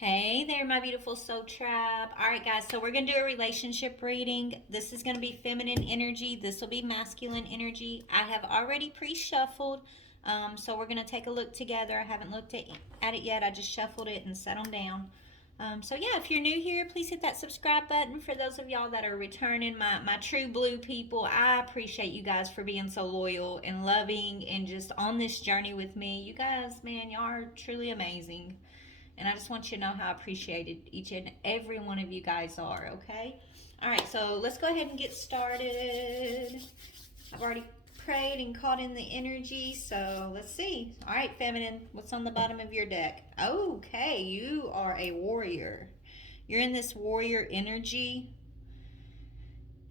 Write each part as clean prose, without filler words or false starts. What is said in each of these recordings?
Hey there, my beautiful soul tribe. All right, guys, so we're going to do a relationship reading. This is going to be feminine energy. This will be masculine energy. I have already pre shuffled, so we're going to take a look together. I haven't looked at it yet. I just shuffled it and set them down. So if you're new here, please hit that subscribe button. For those of y'all that are returning, my true blue people, I appreciate you guys for being so loyal and loving and just on this journey with me. You guys, man, y'all are truly amazing. And I just want you to know how appreciated each and every one of you guys are, okay? All right, so let's go ahead and get started. I've already prayed and caught in the energy, so let's see. All right, feminine, what's on the bottom of your deck? Okay, you are a warrior. You're in this warrior energy.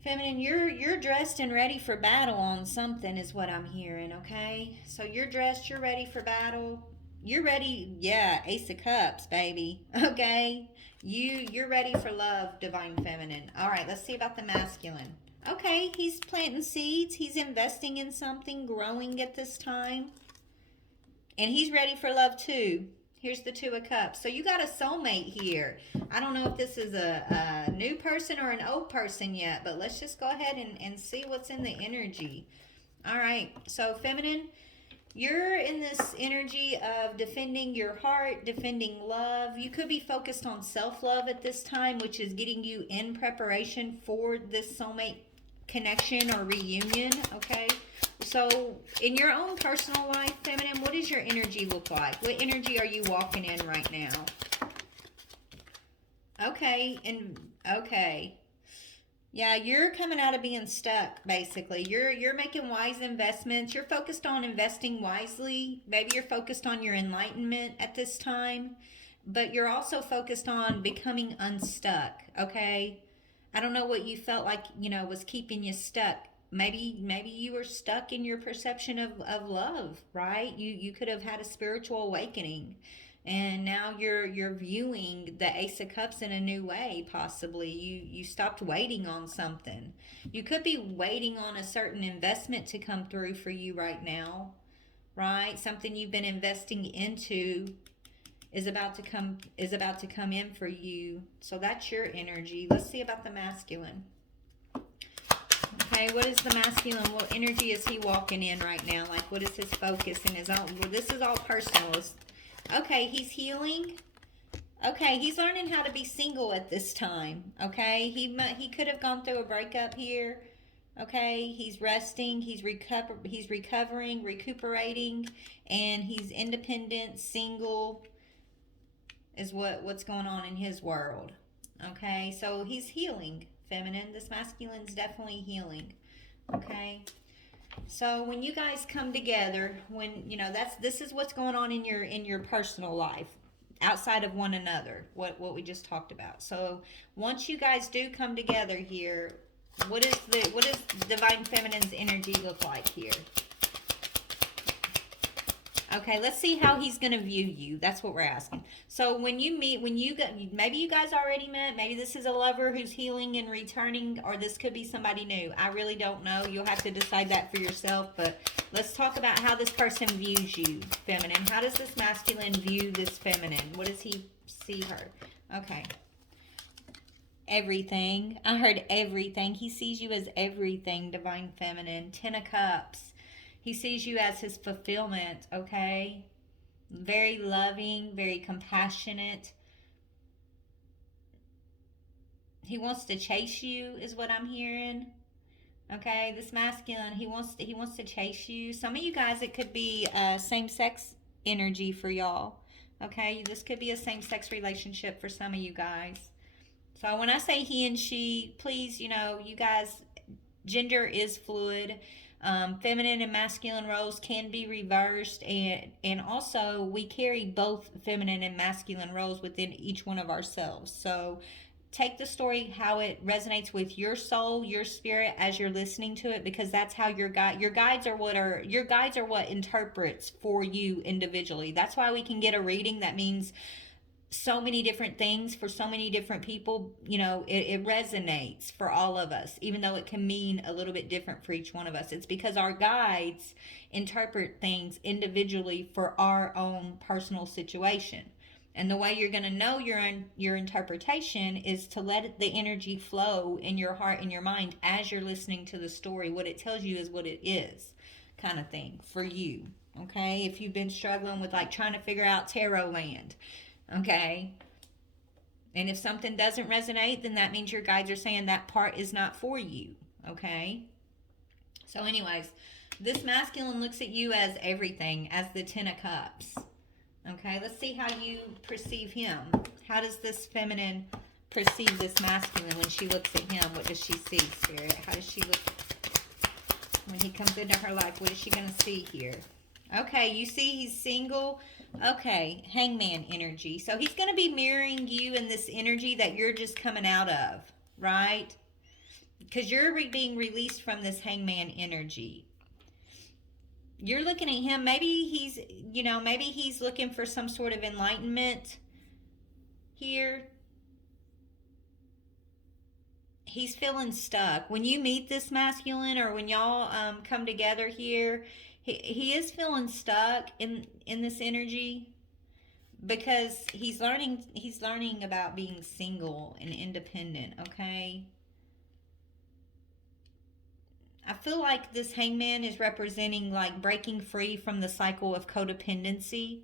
Feminine, you're dressed and ready for battle on something is what I'm hearing, okay? So you're dressed, you're ready for battle. You're ready, yeah, Ace of Cups, baby. Okay? You're ready for love, divine feminine. All right, let's see about the masculine. Okay, he's planting seeds, he's investing in something, growing at this time. And he's ready for love too. Here's the Two of Cups. So you got a soulmate here. I don't know if this is a new person or an old person yet, but let's just go ahead and see what's in the energy. All right. So feminine, you're in this energy of defending your heart, defending love. You could be focused on self-love at this time, which is getting you in preparation for this soulmate connection or reunion, okay? So, in your own personal life, feminine, what does your energy look like? What energy are you walking in right now? Okay. Yeah, you're coming out of being stuck basically. You're making wise investments. You're focused on investing wisely. Maybe you're focused on your enlightenment at this time, but you're also focused on becoming unstuck, okay? I don't know what you felt like, was keeping you stuck. Maybe you were stuck in your perception of love, right? You could have had a spiritual awakening and now you're viewing the Ace of Cups in a new way. Possibly you stopped waiting on something. You could be waiting on a certain investment to come through for you right now, right? Something you've been investing into is about to come in for you. So that's your energy. Let's see about the masculine. Okay, what is the masculine? What energy is he walking in right now? Like, what is his focus in his own? Well, this is all personal. Okay, he's healing. Okay, he's learning how to be single at this time. Okay, he could have gone through a breakup here. Okay, he's resting. He's recovering, recuperating, and he's independent, single. Is what's going on in his world. Okay, so he's healing, feminine. This masculine's definitely healing. Okay. So when you guys come together, when this is what's going on in your personal life outside of one another, what we just talked about. So once you guys do come together here, what does divine feminine's energy look like here? Okay, let's see how he's going to view you. That's what we're asking. So when you meet, maybe you guys already met. Maybe this is a lover who's healing and returning, or this could be somebody new. I really don't know. You'll have to decide that for yourself. But let's talk about how this person views you, feminine. How does this masculine view this feminine? What does he see her? Okay. Everything. I heard everything. He sees you as everything, divine feminine. Ten of Cups. He sees you as his fulfillment, okay? Very loving, very compassionate. He wants to chase you is what I'm hearing. Okay, this masculine, he wants to chase you. Some of you guys, it could be same-sex energy for y'all. Okay, this could be a same-sex relationship for some of you guys. So when I say he and she, please, you guys, gender is fluid. Feminine and masculine roles can be reversed, and also we carry both feminine and masculine roles within each one of ourselves. So take the story how it resonates with your soul, your spirit as you're listening to it, because that's how your guides are what interprets for you individually. That's why we can get a reading that means so many different things for so many different people. It resonates for all of us, even though it can mean a little bit different for each one of us. It's because our guides interpret things individually for our own personal situation. And the way you're going to know your interpretation is to let the energy flow in your heart and your mind as you're listening to the story. What it tells you is what it is, kind of thing for you. Okay? If you've been struggling with like trying to figure out tarot land, okay? And if something doesn't resonate, then that means your guides are saying that part is not for you, okay? So anyways, this masculine looks at you as everything, as the Ten of Cups. Okay, let's see how you perceive him. How does this feminine perceive this masculine when she looks at him? What does she see, Spirit? How does she look when he comes into her life? What is she going to see here? Okay, you see he's single. Okay, hangman energy. So he's going to be mirroring you in this energy that you're just coming out of, right? Because you're being released from this hangman energy. You're looking at him, maybe he's looking for some sort of enlightenment here. He's feeling stuck. When you meet this masculine, or when y'all come together here, he is feeling stuck in this energy, because he's learning about being single and independent, okay? I feel like this hangman is representing like breaking free from the cycle of codependency,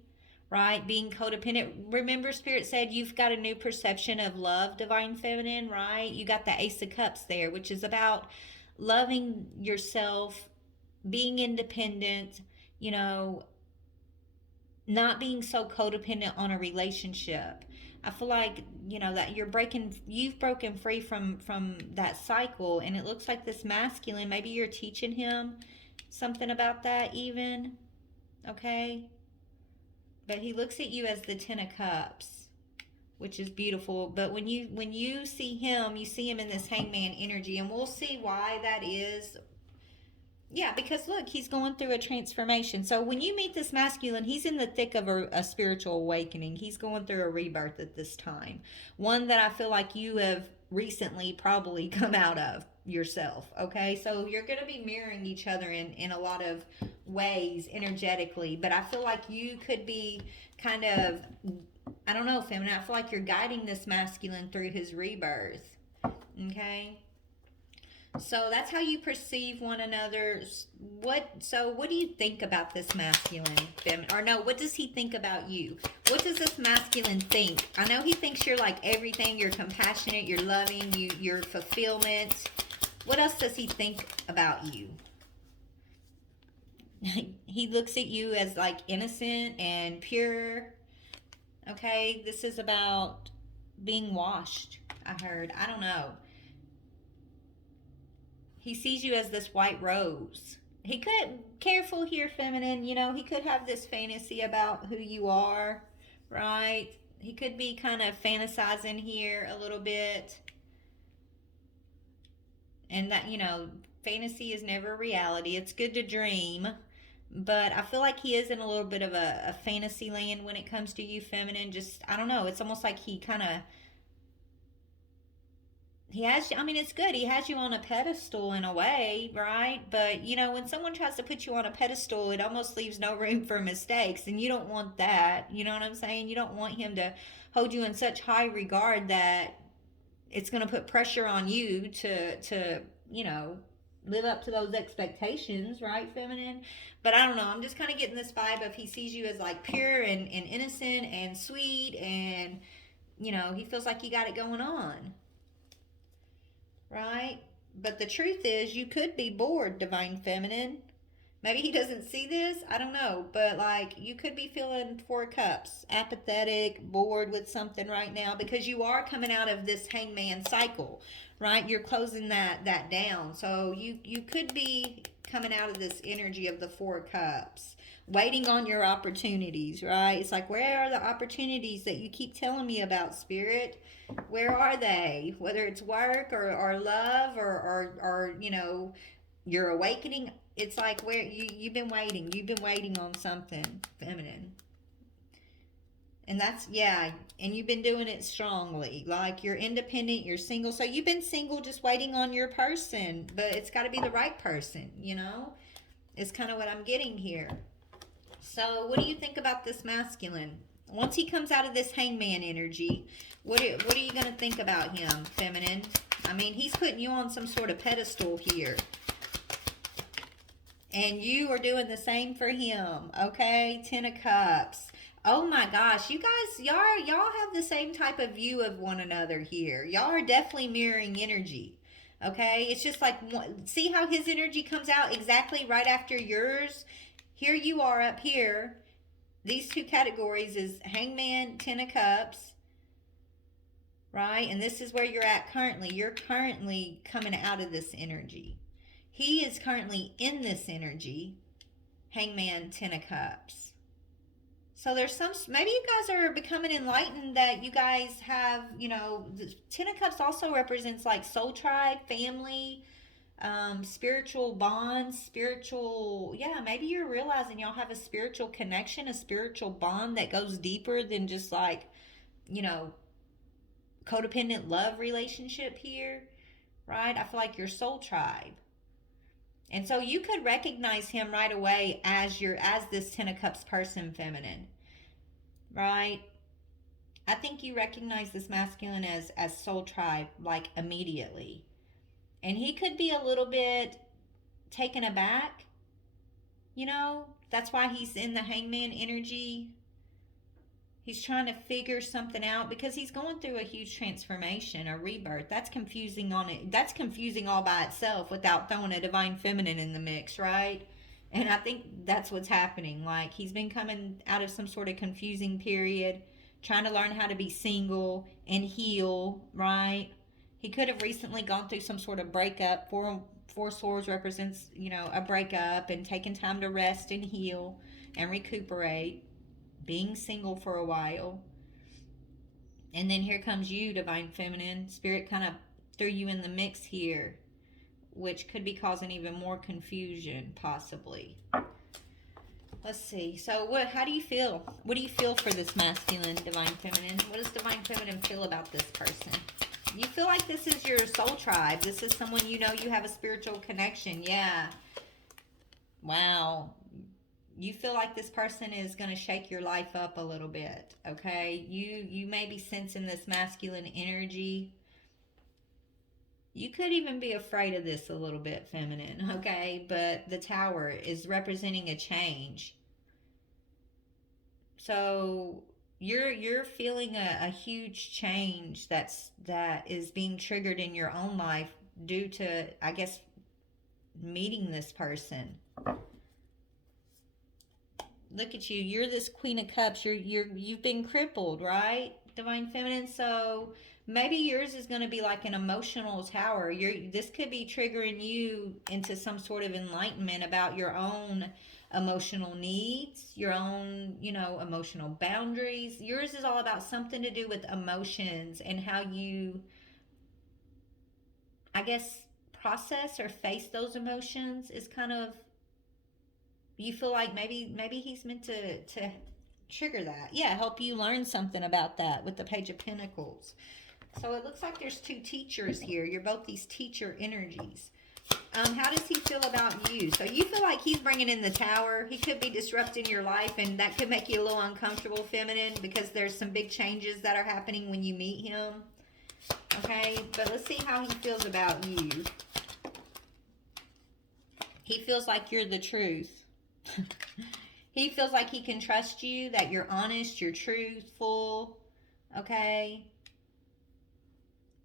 right? Being codependent. Remember, Spirit said you've got a new perception of love, Divine Feminine, right? You got the Ace of Cups there, which is about loving yourself, being independent, not being so codependent on a relationship. I feel like, that you've broken free from that cycle, and it looks like this masculine, maybe you're teaching him something about that even, okay? But he looks at you as the Ten of Cups, which is beautiful. But when you see him, you see him in this hangman energy, and we'll see why that is. Yeah, because look, he's going through a transformation. So when you meet this masculine, he's in the thick of a spiritual awakening. He's going through a rebirth at this time. One that I feel like you have recently probably come out of yourself, okay? So you're going to be mirroring each other in a lot of ways energetically. But I feel like you could be kind of, I don't know, feminine. I feel like you're guiding this masculine through his rebirth, okay? So that's how you perceive one another. What do you think about this masculine, feminine? Or no, what does he think about you? What does this masculine think? I know he thinks you're like everything. You're compassionate, you're loving, you're fulfillment. What else does he think about you? He looks at you as like innocent and pure. Okay, this is about being washed, I heard. I don't know. He sees you as this white rose. He could, careful here, feminine, he could have this fantasy about who you are, right? He could be kind of fantasizing here a little bit. And that, fantasy is never reality. It's good to dream. But I feel like he is in a little bit of a fantasy land when it comes to you, feminine. Just, I don't know. It's almost like he kind of, it's good. He has you on a pedestal in a way, right? But, when someone tries to put you on a pedestal, it almost leaves no room for mistakes. And you don't want that. You know what I'm saying? You don't want him to hold you in such high regard that it's going to put pressure on you to live up to those expectations, right, feminine? But I don't know. I'm just kind of getting this vibe of he sees you as like pure and innocent and sweet, and, he feels like you got it going on. Right? But the truth is, you could be bored, Divine Feminine. Maybe he doesn't see this. I don't know. But, like, you could be feeling 4 cups, apathetic, bored with something right now, because you are coming out of this hangman cycle, right? You're closing that down. So you could be coming out of this energy of the 4 cups, waiting on your opportunities, right? It's like, where are the opportunities that you keep telling me about, Spirit? Where are they? Whether it's work or love or your awakening, it's like where you've been waiting. You've been waiting on something, feminine. And that's, yeah, and you've been doing it strongly. Like, you're independent, you're single. So you've been single just waiting on your person, but it's got to be the right person, It's kind of what I'm getting here. So what do you think about this masculine? Once he comes out of this hangman energy, what are you going to think about him, feminine? I mean, he's putting you on some sort of pedestal here. And you are doing the same for him, okay? Ten of Cups. Oh my gosh, you guys, y'all have the same type of view of one another here. Y'all are definitely mirroring energy. Okay? It's just like, see how his energy comes out exactly right after yours? Here you are up here. These two categories is Hangman, Ten of Cups, right? And this is where you're at currently. You're currently coming out of this energy. He is currently in this energy. Hangman, Ten of Cups. So there's some, maybe you guys are becoming enlightened that you guys have, the Ten of Cups also represents like soul tribe, family, spiritual bonds, maybe you're realizing y'all have a spiritual connection, a spiritual bond that goes deeper than just like, you know, codependent love relationship here, right? I feel like your soul tribe. And so you could recognize him right away as this Ten of Cups person, feminine, right? I think you recognize this masculine as soul tribe like immediately. And he could be a little bit taken aback, that's why he's in the hangman energy. He's trying to figure something out because he's going through a huge transformation, a rebirth. That's confusing on it. That's confusing all by itself without throwing a divine feminine in the mix, right? And I think that's what's happening. Like he's been coming out of some sort of confusing period, trying to learn how to be single and heal, right? He could have recently gone through some sort of breakup. Four swords represents, a breakup and taking time to rest and heal and recuperate, being single for a while. And then here comes you, divine feminine. Spirit kind of threw you in the mix here, which could be causing even more confusion, possibly. Let's see. So how do you feel? What do you feel for this masculine, divine feminine? What does divine feminine feel about this person? You feel like this is your soul tribe. This is someone you have a spiritual connection. Yeah. Wow. You feel like this person is going to shake your life up a little bit, okay? You may be sensing this masculine energy. You could even be afraid of this a little bit, feminine, okay? But the Tower is representing a change. So you're feeling a huge change that is being triggered in your own life due to, I guess, meeting this person. Look at you. You're this Queen of Cups. You've been crippled, right? Divine feminine. So maybe yours is going to be like an emotional tower. This could be triggering you into some sort of enlightenment about your own emotional needs, your own, emotional boundaries. Yours is all about something to do with emotions and how you, I guess, process or face those emotions is kind of, you feel like maybe he's meant to trigger that. Yeah, help you learn something about that with the Page of Pentacles. So it looks like there's two teachers here. You're both these teacher energies. How does he feel about you? So you feel like he's bringing in the Tower. He could be disrupting your life, and that could make you a little uncomfortable, feminine, because there's some big changes that are happening when you meet him. Okay, but let's see how he feels about you. He feels like you're the truth. He feels like he can trust you, that you're honest, you're truthful, okay?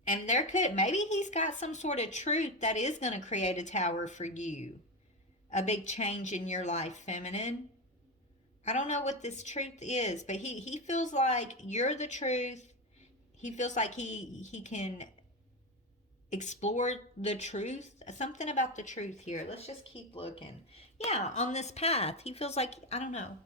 And maybe he's got some sort of truth that is going to create a tower for you. A big change in your life, feminine. I don't know what this truth is, but he feels like you're the truth. He feels like he can explore the truth. Something about the truth here. Let's just keep looking. Yeah, on this path, he feels like, I don't know.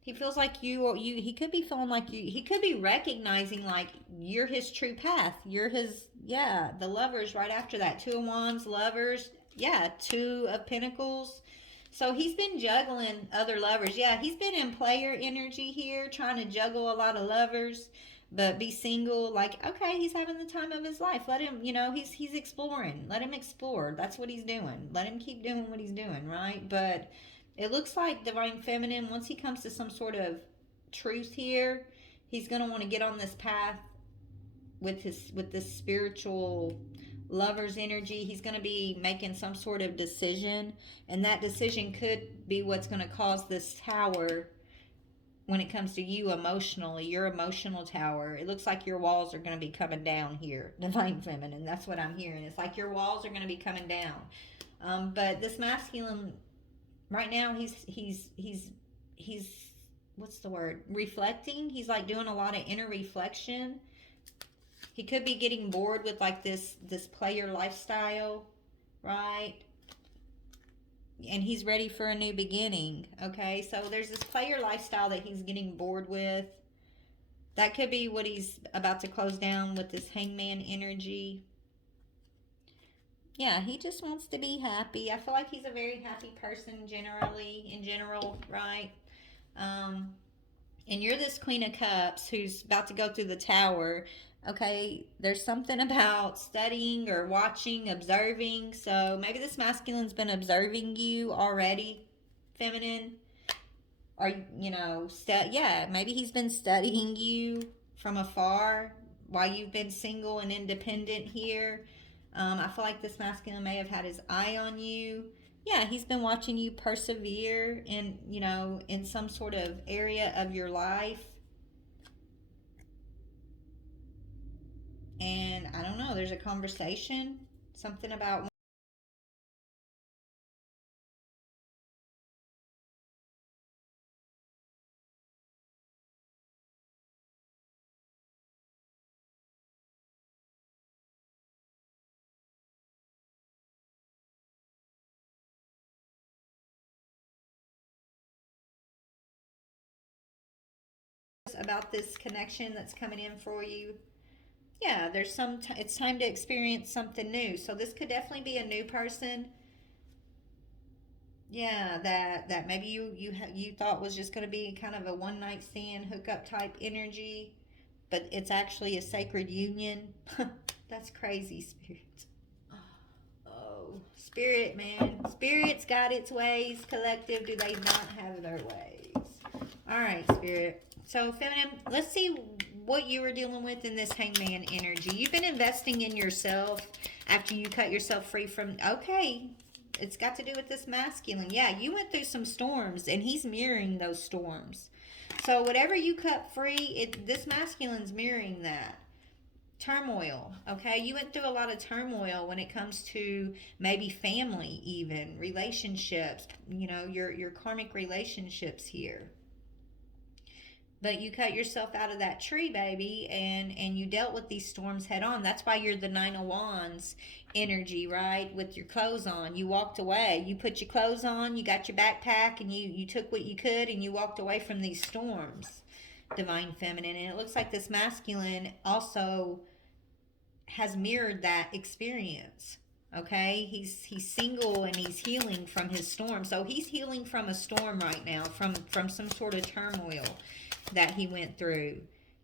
He feels like he could be feeling like he could be recognizing like you're his true path. You're his, the Lovers right after that. Two of Wands, Lovers, Two of Pentacles. So he's been juggling other lovers. Yeah, he's been in player energy here, trying to juggle a lot of lovers, but be single. Like, okay, he's having the time of his life. Let him, he's exploring. Let him explore. That's what he's doing. Let him keep doing what he's doing, right? But It looks like Divine Feminine, once he comes to some sort of truth here, he's going to want to get on this path with this spiritual lover's energy. He's going to be making some sort of decision, and that decision could be what's going to cause this tower when it comes to you emotionally, your emotional tower. It looks like your walls are going to be coming down here, Divine Feminine. That's what I'm hearing. It's like your walls are going to be coming down. But this masculine, right now, he's what's the word? Reflecting. He's like doing a lot of inner reflection. He could be getting bored with like this player lifestyle, right? And he's ready for a new beginning. Okay, so there's this player lifestyle that he's getting bored with. That could be what he's about to close down with this hangman energy. Yeah, he just wants to be happy. I feel like he's a very happy person in general, right? And you're this Queen of Cups who's about to go through the tower. Okay, there's something about studying or watching, observing. So maybe this masculine's been observing you already, feminine. Or, yeah, maybe he's been studying you from afar while you've been single and independent here. I feel like this masculine may have had his eye on you. Yeah, he's been watching you persevere in some sort of area of your life. And I don't know, there's a conversation, something about this connection that's coming in for you. Yeah, there's it's time to experience something new. So this could definitely be a new person. Yeah, that maybe you thought was just going to be kind of a one night stand hookup type energy, but it's actually a sacred union. That's crazy, Spirit. Oh, Spirit, man. Spirit's got its ways. Collective, do they not have their ways? All right, Spirit. So, Feminine, let's see what you were dealing with in this hangman energy. You've been investing in yourself after you cut yourself free from... Okay, it's got to do with this masculine. Yeah, you went through some storms, and he's mirroring those storms. So, whatever you cut free, this masculine's mirroring that. Turmoil, okay? You went through a lot of turmoil when it comes to maybe family, even relationships, your karmic relationships here. But you cut yourself out of that tree, baby, and you dealt with these storms head on. That's why you're the Nine of Wands energy, right? With your clothes on. You walked away. You put your clothes on, you got your backpack, and you took what you could, and you walked away from these storms, Divine Feminine. And it looks like this masculine also has mirrored that experience. Okay, he's single and he's healing from his storm. So he's healing from a storm right now, from some sort of turmoil that he went through.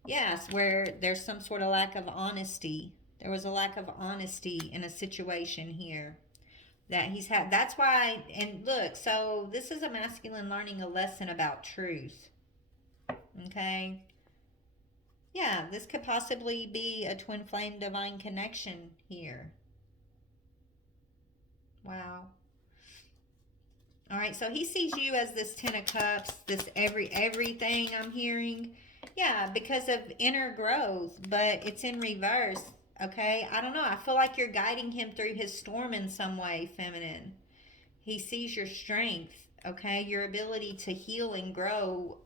Yes, where there's some sort of lack of honesty. There was a lack of honesty in a situation here that he's had. That's why, and look, so this is a masculine learning a lesson about truth. Okay? Yeah, this could possibly be a twin flame divine connection here. Wow. All right, so he sees you as this Ten of Cups, this everything I'm hearing. Yeah, because of inner growth, but it's in reverse. Okay, I don't know. I feel like you're guiding him through his storm in some way, Feminine. He sees your strength, okay, your ability to heal and grow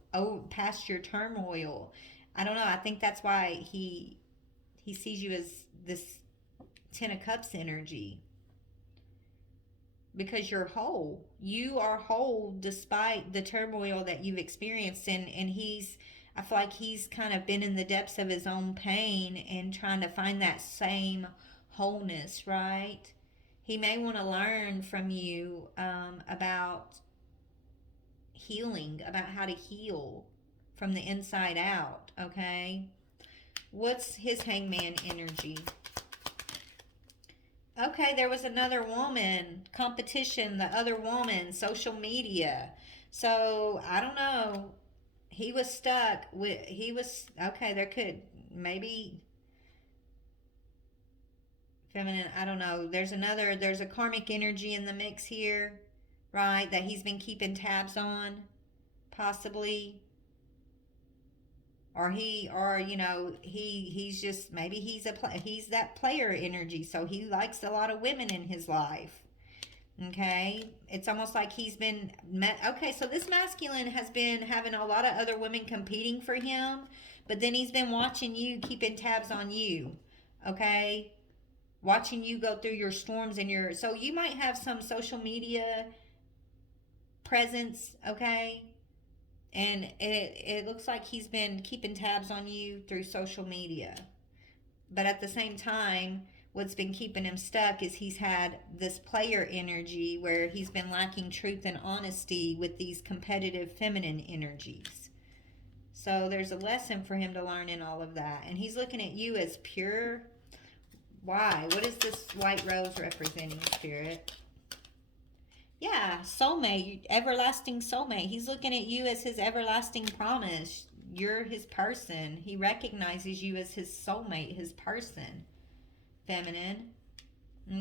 past your turmoil. I don't know. I think that's why he sees you as this Ten of Cups energy. Because you're whole. You are whole despite the turmoil that you've experienced. And I feel like he's kind of been in the depths of his own pain and trying to find that same wholeness, right? He may want to learn from you about healing, about how to heal from the inside out, okay? What's his hangman energy? Okay, there was another woman, competition, the other woman, social media. So I don't know. He was stuck with, he was, okay, there could, maybe feminine, I don't know. There's a karmic energy in the mix here, right? That he's been keeping tabs on, possibly. Or he's just, maybe he's that player energy, so he likes a lot of women in his life. Okay, it's almost like he's been met. Okay, so this masculine has been having a lot of other women competing for him, but then he's been watching you, keeping tabs on you. Okay, watching you go through your storms and your, so you might have some social media presence. Okay, and it looks like he's been keeping tabs on you through social media, but at the same time, what's been keeping him stuck is he's had this player energy where he's been lacking truth and honesty with these competitive feminine energies. So there's a lesson for him to learn in all of that. And he's looking at you as pure. Why? What is this white rose representing, Spirit? Yeah, soulmate, everlasting soulmate. He's looking at you as his everlasting promise. You're his person. He recognizes you as his soulmate, his person, feminine.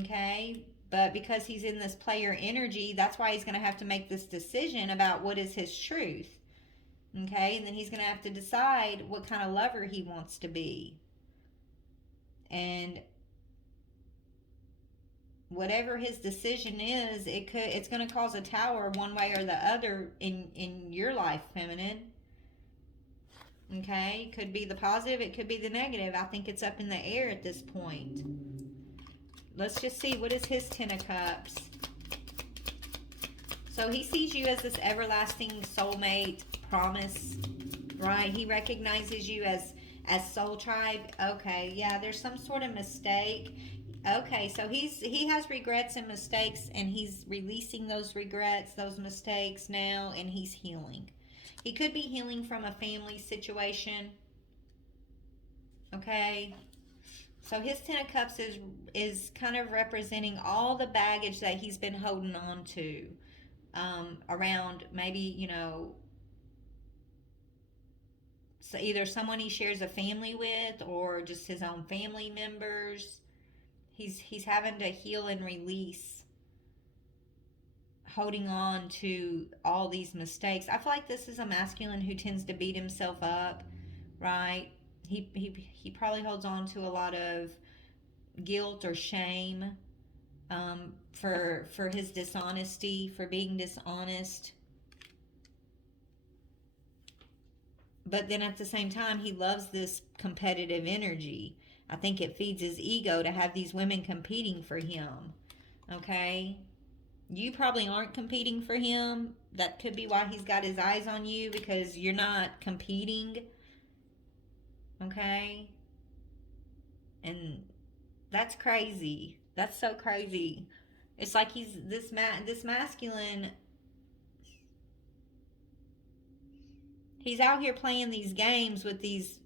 Okay? But because he's in this player energy, that's why he's going to have to make this decision about what is his truth. Okay? And then he's going to have to decide what kind of lover he wants to be. And whatever his decision is, it's going to cause a tower one way or the other in your life, feminine. Okay, could be the positive, it could be the negative. I think it's up in the air at this point. Let's just see, what is his Ten of Cups? So he sees you as this everlasting soulmate promise, right? He recognizes you as soul tribe. Okay, yeah, there's some sort of mistake. Okay, so he has regrets and mistakes, and he's releasing those regrets, those mistakes now, and he's healing. He could be healing from a family situation. Okay. So his Ten of Cups is kind of representing all the baggage that he's been holding on to around maybe, so either someone he shares a family with or just his own family members. He's having to heal and release, holding on to all these mistakes. I feel like this is a masculine who tends to beat himself up, right? He probably holds on to a lot of guilt or shame for his dishonesty, for being dishonest. But then at the same time, he loves this competitive energy. I think it feeds his ego to have these women competing for him. Okay? You probably aren't competing for him. That could be why he's got his eyes on you, because you're not competing. Okay? And that's crazy. That's so crazy. It's like he's this masculine. He's out here playing these games with these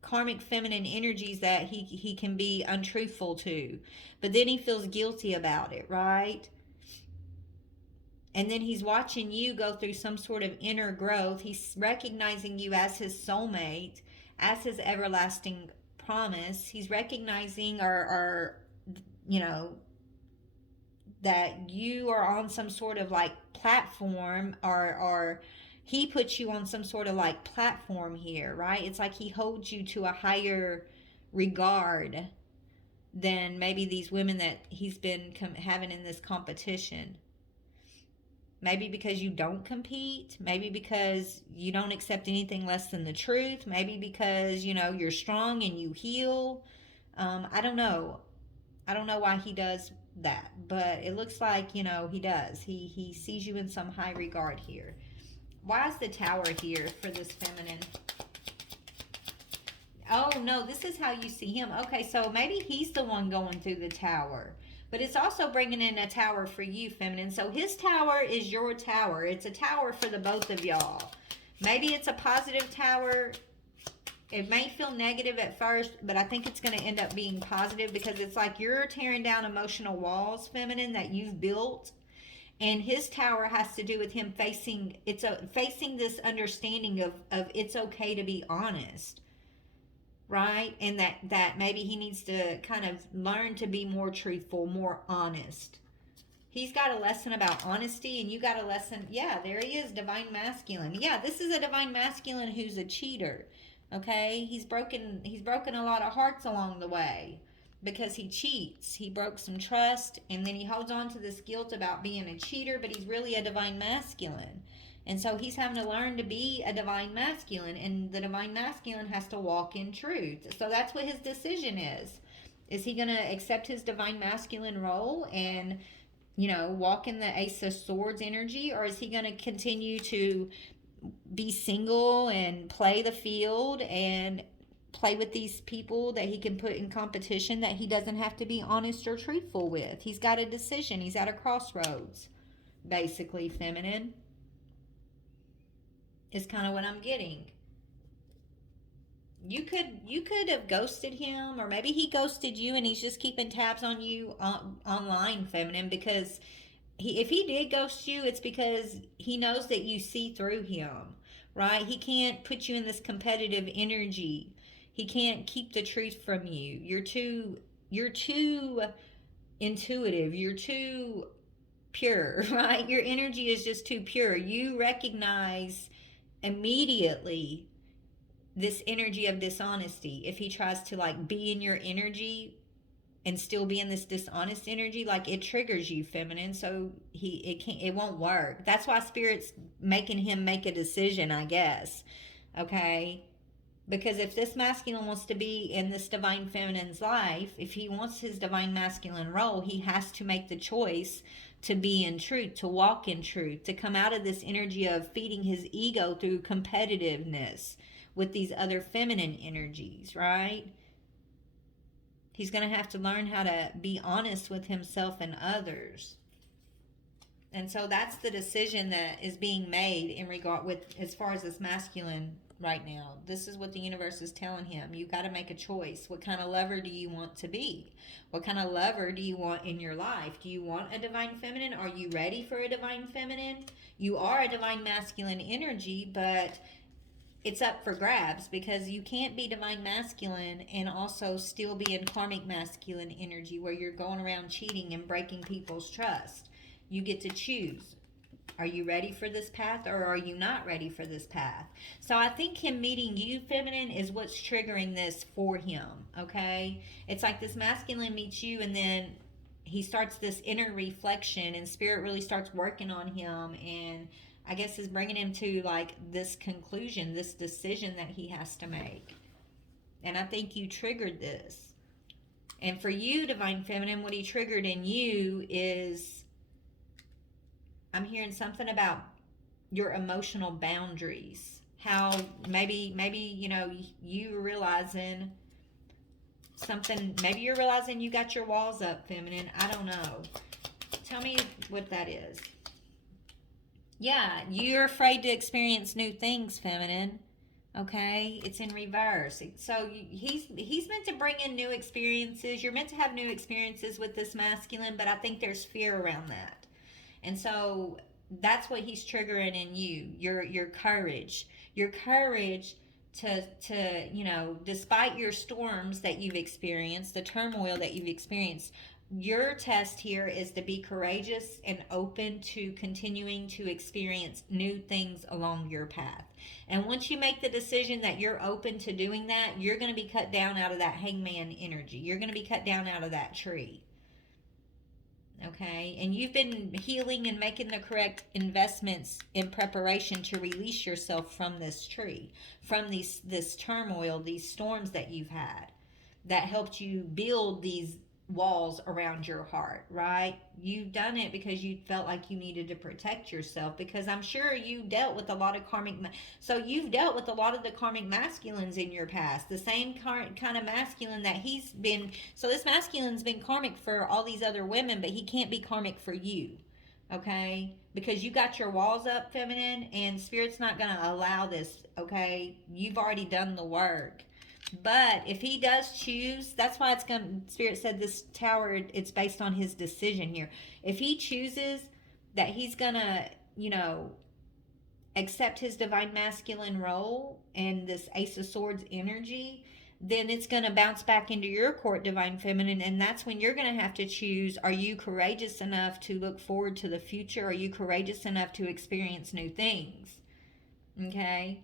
karmic feminine energies that he can be untruthful to. But then he feels guilty about it, right? And then he's watching you go through some sort of inner growth. He's recognizing you as his soulmate, as his everlasting promise. He's recognizing or that you are on some sort of like platform, or he puts you on some sort of like platform here, right? It's like he holds you to a higher regard than maybe these women that he's been having in this competition. Maybe because you don't compete. Maybe because you don't accept anything less than the truth. Maybe because, you're strong and you heal. I don't know. I don't know why he does that. But it looks like, he does. He sees you in some high regard here. Why is the Tower here for this feminine? Oh, no, this is how you see him. Okay, so maybe he's the one going through the Tower. But it's also bringing in a tower for you, feminine. So his tower is your tower. It's a tower for the both of y'all. Maybe it's a positive tower. it may feel negative at first, but I think it's going to end up being positive, because it's like you're tearing down emotional walls, feminine, that you've built. And his tower has to do with him facing this understanding of it's okay to be honest, right? And that maybe he needs to kind of learn to be more truthful, more honest. He's got a lesson about honesty, and you got a lesson. Yeah, there he is, divine masculine. Yeah, this is a divine masculine who's a cheater. Okay, he's broken a lot of hearts along the way because he cheats. He broke some trust, and then he holds on to this guilt about being a cheater, but he's really a divine masculine. And so he's having to learn to be a divine masculine, and the divine masculine has to walk in truth. So that's what his decision is. Is he going to accept his divine masculine role and, walk in the Ace of Swords energy, or is he going to continue to be single and play the field and play with these people that he can put in competition that he doesn't have to be honest or truthful with? He's got a decision. He's at a crossroads, basically, feminine. Is kind of what I'm getting. You could have ghosted him, or maybe he ghosted you and he's just keeping tabs on you online, feminine, because if he did ghost you, it's because he knows that you see through him, right? He can't put you in this competitive energy. He can't keep the truth from you. You're too intuitive. You're too pure, right? Your energy is just too pure. You recognize immediately this energy of dishonesty. If he tries to like be in your energy and still be in this dishonest energy, like it triggers you, feminine. So it won't work. That's why spirit's making him make a decision, I guess. Okay? Because if this masculine wants to be in this divine feminine's life, if he wants his divine masculine role, he has to make the choice to be in truth, to walk in truth, to come out of this energy of feeding his ego through competitiveness with these other feminine energies, right? He's going to have to learn how to be honest with himself and others. And so that's the decision that is being made in regard with, as far as this masculine right now. This is what the universe is telling him. You got to make a choice. What kind of lover do you want to be? What kind of lover do you want in your life? Do you want a divine feminine? Are you ready for a divine feminine? You are a divine masculine energy, but it's up for grabs, because you can't be divine masculine and also still be in karmic masculine energy where you're going around cheating and breaking people's trust. You get to choose. Are you ready for this path, or are you not ready for this path? So I think him meeting you, feminine, is what's triggering this for him, okay? It's like this masculine meets you, and then he starts this inner reflection, and spirit really starts working on him, and I guess is bringing him to like this conclusion, this decision that he has to make. And I think you triggered this. And for you, divine feminine, what he triggered in you is, I'm hearing something about your emotional boundaries. How maybe you're realizing something. Maybe you're realizing you got your walls up, feminine. I don't know. Tell me what that is. Yeah, you're afraid to experience new things, feminine. Okay, it's in reverse. So he's meant to bring in new experiences. You're meant to have new experiences with this masculine, but I think there's fear around that. And so that's what he's triggering in you. Your courage. Your courage to despite your storms that you've experienced, the turmoil that you've experienced, your test here is to be courageous and open to continuing to experience new things along your path. And once you make the decision that you're open to doing that, you're going to be cut down out of that hangman energy. You're going to be cut down out of that tree. Okay, and you've been healing and making the correct investments in preparation to release yourself from this tree, from this turmoil, these storms that you've had that helped you build these walls around your heart, right? You've done it because you felt like you needed to protect yourself, because I'm sure you dealt with a lot of karmic, so you've dealt with a lot of the karmic masculines in your past, the same kind of masculine that he's been. So this masculine's been karmic for all these other women, but he can't be karmic for you. okay? Because you got your walls up, feminine, and Spirit's not going to allow this, okay? You've already done the work. But if he does choose, that's why it's going to, Spirit said this tower, it's based on his decision here. If he chooses that he's going to, you know, accept his divine masculine role and this Ace of Swords energy, then it's going to bounce back into your court, divine feminine, and that's when you're going to have to choose, are you courageous enough to look forward to the future? Are you courageous enough to experience new things? Okay?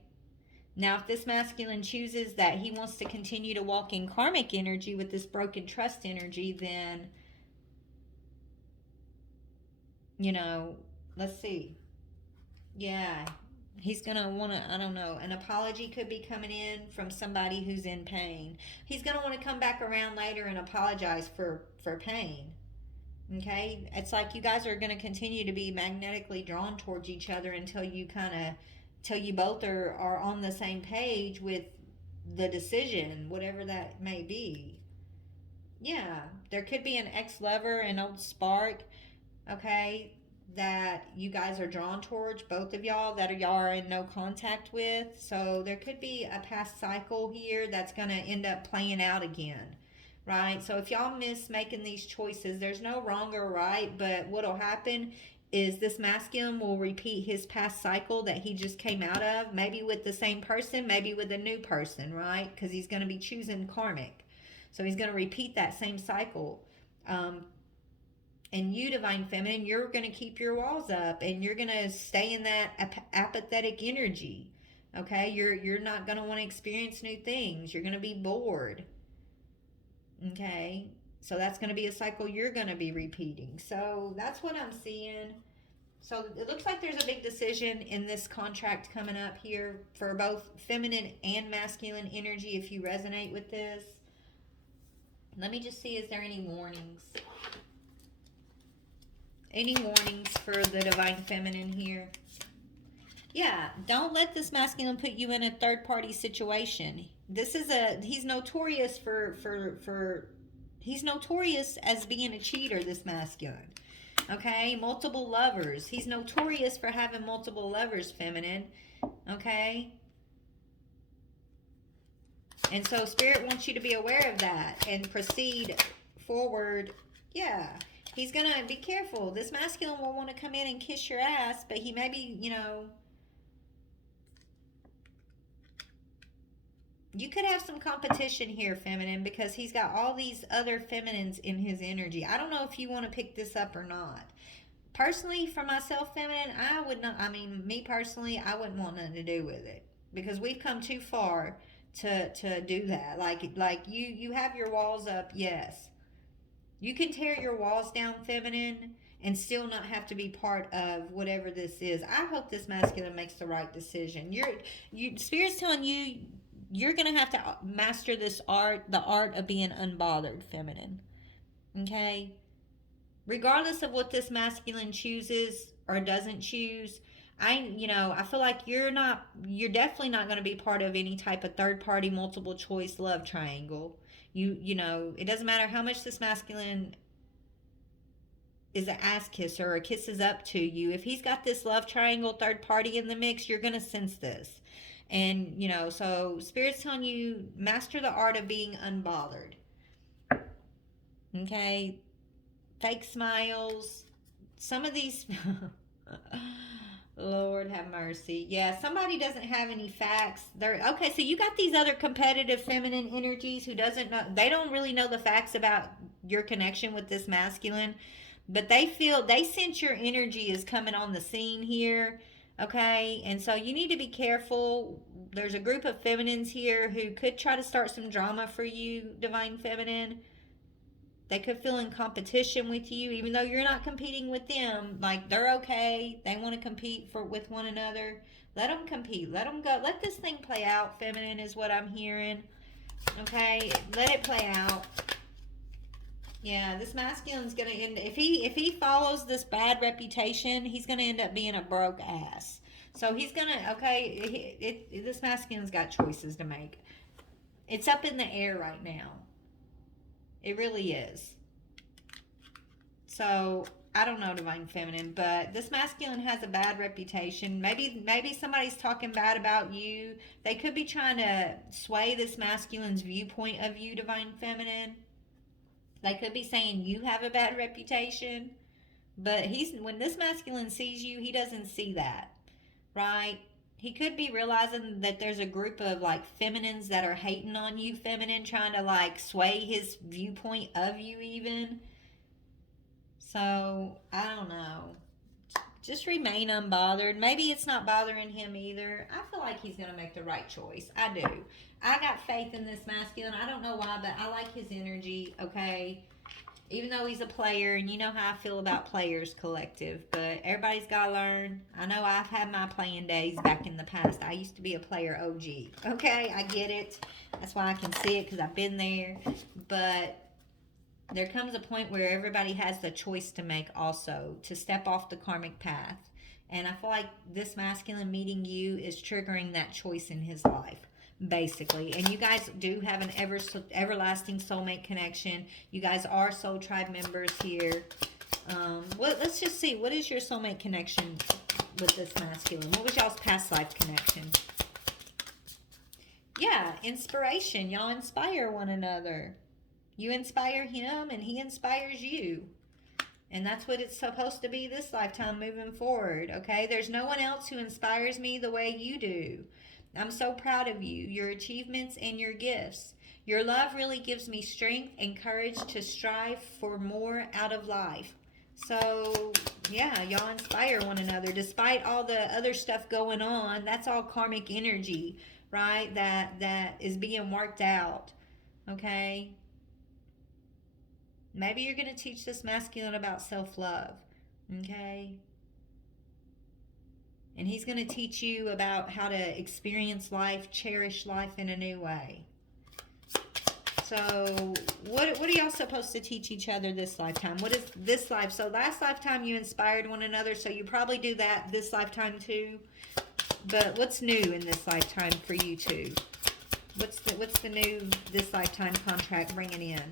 Now, if this masculine chooses that he wants to continue to walk in karmic energy with this broken trust energy, then, you know, let's see. Yeah, he's gonna want to, I don't know, an apology could be coming in from somebody who's in pain. He's gonna want to come back around later and apologize for pain. Okay, it's like you guys are gonna continue to be magnetically drawn towards each other until you kind of, till you both are on the same page with the decision, whatever that may be. Yeah, there could be an ex-lover, an old spark, okay, that you guys are drawn towards, both of y'all, that y'all are in no contact with. So there could be a past cycle here that's going to end up playing out again, right? So if y'all miss making these choices, there's no wrong or right, but what'll happen is this masculine will repeat his past cycle that he just came out of, maybe with the same person, maybe with a new person, right? Because he's going to be choosing karmic. So he's going to repeat that same cycle. And you, divine feminine, you're going to keep your walls up and you're going to stay in that apathetic energy. Okay? You're not going to want to experience new things. You're going to be bored. Okay? So that's going to be a cycle you're going to be repeating. So that's what I'm seeing. So it looks like there's a big decision in this contract coming up here for both feminine and masculine energy if you resonate with this. Let me just see, is there any warnings? Any warnings for the divine feminine here? Yeah, don't let this masculine put you in a third party situation. This is he's notorious he's notorious as being a cheater, this masculine. Okay, multiple lovers. He's notorious for having multiple lovers, feminine. Okay? And so Spirit wants you to be aware of that and proceed forward. Yeah. He's going to be careful. This masculine will want to come in and kiss your ass, but he may be, you know, you could have some competition here, feminine, because he's got all these other feminines in his energy. I don't know if you want to pick this up or not. Personally, for myself, feminine, I would not, I mean, me personally, I wouldn't want nothing to do with it because we've come too far to do that. Like you have your walls up, yes. You can tear your walls down, feminine, and still not have to be part of whatever this is. I hope this masculine makes the right decision. Spirit's telling you you're going to have to master this art, the art of being unbothered, feminine. Okay? Regardless of what this masculine chooses or doesn't choose, I feel like you're definitely not going to be part of any type of third party multiple choice love triangle. It doesn't matter how much this masculine is an ass kisser or kisses up to you. If he's got this love triangle third party in the mix, you're going to sense this. And, so Spirit's telling you, master the art of being unbothered. Okay? Fake smiles. Some of these... Lord have mercy. Yeah, somebody doesn't have any facts. Okay, so you got these other competitive feminine energies who doesn't know, they don't really know the facts about your connection with this masculine, but they sense your energy is coming on the scene here. Okay, and so you need to be careful. There's a group of feminines here who could try to start some drama for you, divine feminine. They could feel in competition with you, even though you're not competing with them. Like, they're okay. They want to compete with one another. Let them compete. Let them go. Let this thing play out, feminine, is what I'm hearing. Okay? Let it play out. Yeah, this masculine's going to end... If he follows this bad reputation, he's going to end up being a broke ass. So he's going to... Okay, this masculine's got choices to make. It's up in the air right now. It really is. So I don't know, divine feminine, but this masculine has a bad reputation. Maybe somebody's talking bad about you. They could be trying to sway this masculine's viewpoint of you, divine feminine. They could be saying you have a bad reputation, but he's when this masculine sees you, he doesn't see that, right? He could be realizing that there's a group of like feminines that are hating on you, feminine, trying to like sway his viewpoint of you even. So, I don't know. Just remain unbothered. Maybe it's not bothering him either. I feel like he's going to make the right choice. I do. I got faith in this masculine. I don't know why, but I like his energy, okay? Even though he's a player, and you know how I feel about players collective, but everybody's got to learn. I know I've had my playing days back in the past. I used to be a player OG, okay? I get it. That's why I can see it, because I've been there. But there comes a point where everybody has the choice to make also to step off the karmic path. And I feel like this masculine meeting you is triggering that choice in his life, basically. And you guys do have an everlasting soulmate connection. You guys are soul tribe members here. Let's just see. What is your soulmate connection with this masculine? What was y'all's past life connection? Yeah, inspiration. Y'all inspire one another. You inspire him and he inspires you. And that's what it's supposed to be this lifetime moving forward, okay? There's no one else who inspires me the way you do. I'm so proud of you, your achievements and your gifts. Your love really gives me strength and courage to strive for more out of life. So, yeah, y'all inspire one another. Despite all the other stuff going on, that's all karmic energy, right? That is being worked out, okay? Maybe you're going to teach this masculine about self-love, okay? And he's going to teach you about how to experience life, cherish life in a new way. So, what are y'all supposed to teach each other this lifetime? What is this life? So, last lifetime you inspired one another, so you probably do that this lifetime too. But what's new in this lifetime for you two? What's the new this lifetime contract bringing in?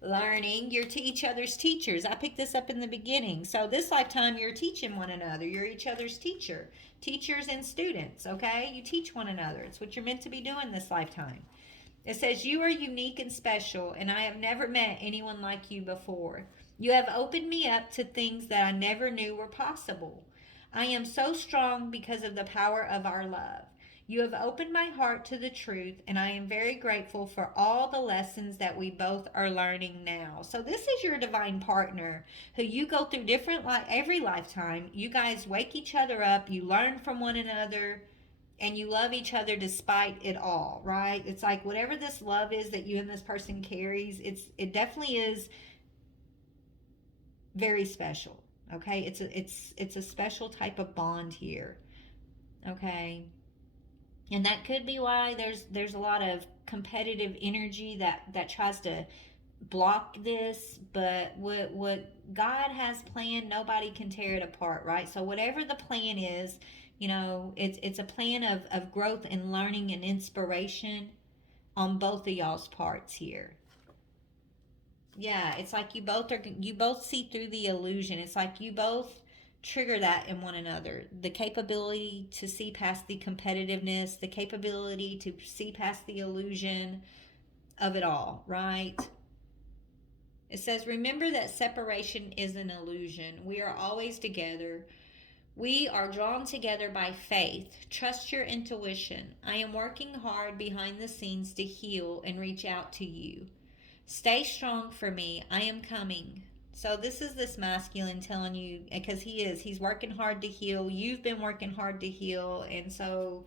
Learning. You're to each other's teachers. I picked this up in the beginning. So this lifetime you're teaching one another. You're each other's teacher. Teachers and students, okay? You teach one another. It's what you're meant to be doing this lifetime. It says, you are unique and special, and I have never met anyone like you before. You have opened me up to things that I never knew were possible. I am so strong because of the power of our love. You have opened my heart to the truth, and I am very grateful for all the lessons that we both are learning now. So this is your divine partner who you go through every lifetime. You guys wake each other up, you learn from one another, and you love each other despite it all, right? It's like whatever this love is that you and this person carries, it definitely is very special, okay? It's a special type of bond here, okay? And that could be why there's a lot of competitive energy that tries to block this, but what God has planned, nobody can tear it apart, right? So whatever the plan is, you know, it's a plan of growth and learning and inspiration on both of y'all's parts here. Yeah, it's like you both see through the illusion. It's like you both trigger that in one another. The capability to see past the competitiveness, the capability to see past the illusion of it all, right? It says, remember that separation is an illusion. We are always together. We are drawn together by faith. Trust your intuition. I am working hard behind the scenes to heal and reach out to you. Stay strong for me. I am coming. So this is this masculine telling you, because he's working hard to heal. You've been working hard to heal. And so,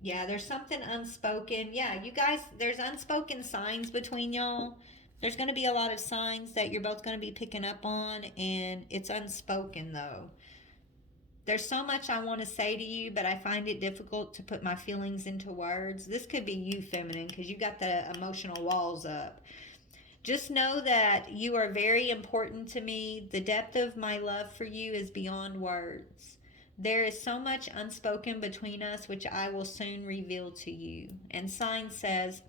yeah, there's something unspoken. Yeah, you guys, there's unspoken signs between y'all. There's going to be a lot of signs that you're both going to be picking up on, and it's unspoken though. There's so much I want to say to you, but I find it difficult to put my feelings into words. This could be you, feminine, because you got the emotional walls up. Just know that you are very important to me. The depth of my love for you is beyond words. There is so much unspoken between us, which I will soon reveal to you. And sign says,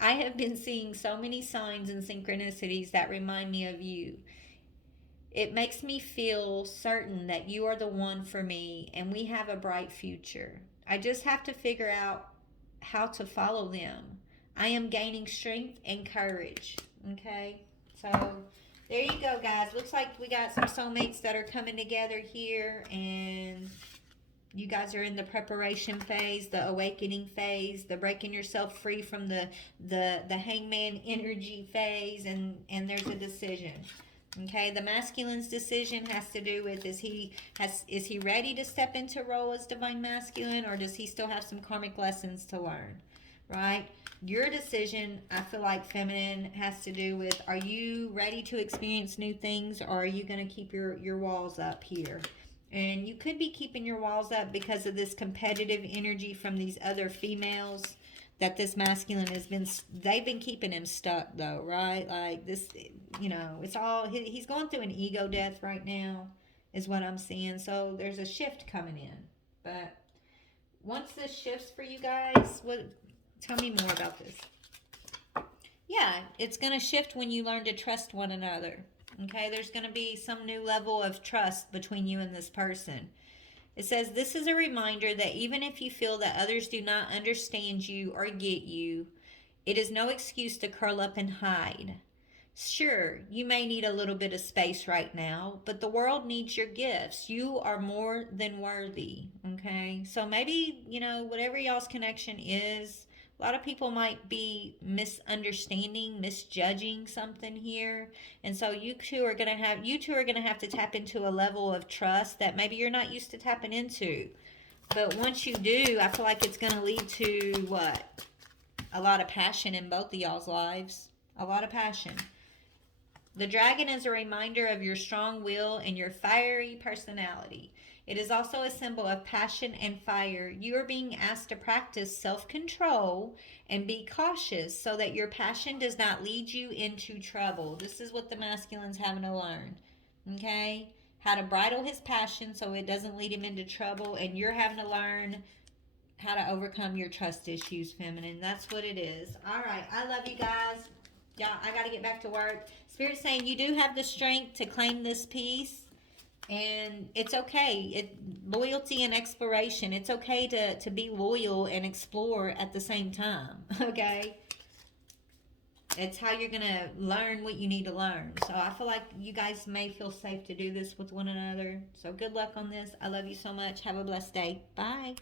I have been seeing so many signs and synchronicities that remind me of you. It makes me feel certain that you are the one for me and we have a bright future. I just have to figure out how to follow them. I am gaining strength and courage. Okay? So there you go, guys. Looks like we got some soulmates that are coming together here, and you guys are in the preparation phase, the awakening phase, the breaking yourself free from the hangman energy phase, and there's a decision. Okay, the masculine's decision has to do with is he ready to step into role as divine masculine, or does he still have some karmic lessons to learn? Right? Your decision, I feel like feminine, has to do with, are you ready to experience new things, or are you going to keep your walls up here? And you could be keeping your walls up because of this competitive energy from these other females that this masculine has been, they've been keeping him stuck though, right? Like this, it's all, he's going through an ego death right now is what I'm seeing. So there's a shift coming in. But once this shifts for you guys, tell me more about this. Yeah, it's going to shift when you learn to trust one another. Okay, there's going to be some new level of trust between you and this person. It says, this is a reminder that even if you feel that others do not understand you or get you, it is no excuse to curl up and hide. Sure, you may need a little bit of space right now, but the world needs your gifts. You are more than worthy, okay? So maybe, whatever y'all's connection is, a lot of people might be misunderstanding, misjudging something here. And so you two are going to have to tap into a level of trust that maybe you're not used to tapping into. But once you do, I feel like it's going to lead to what? A lot of passion in both of y'all's lives. A lot of passion. The dragon is a reminder of your strong will and your fiery personality. It is also a symbol of passion and fire. You are being asked to practice self-control and be cautious so that your passion does not lead you into trouble. This is what the masculine's having to learn. Okay? How to bridle his passion so it doesn't lead him into trouble, and you're having to learn how to overcome your trust issues, feminine. That's what it is. All right. I love you guys. Y'all, I got to get back to work. Spirit's saying you do have the strength to claim this peace, and it's okay. Loyalty and exploration. It's okay to be loyal and explore at the same time. Okay? It's how you're going to learn what you need to learn. So I feel like you guys may feel safe to do this with one another. So good luck on this. I love you so much. Have a blessed day. Bye.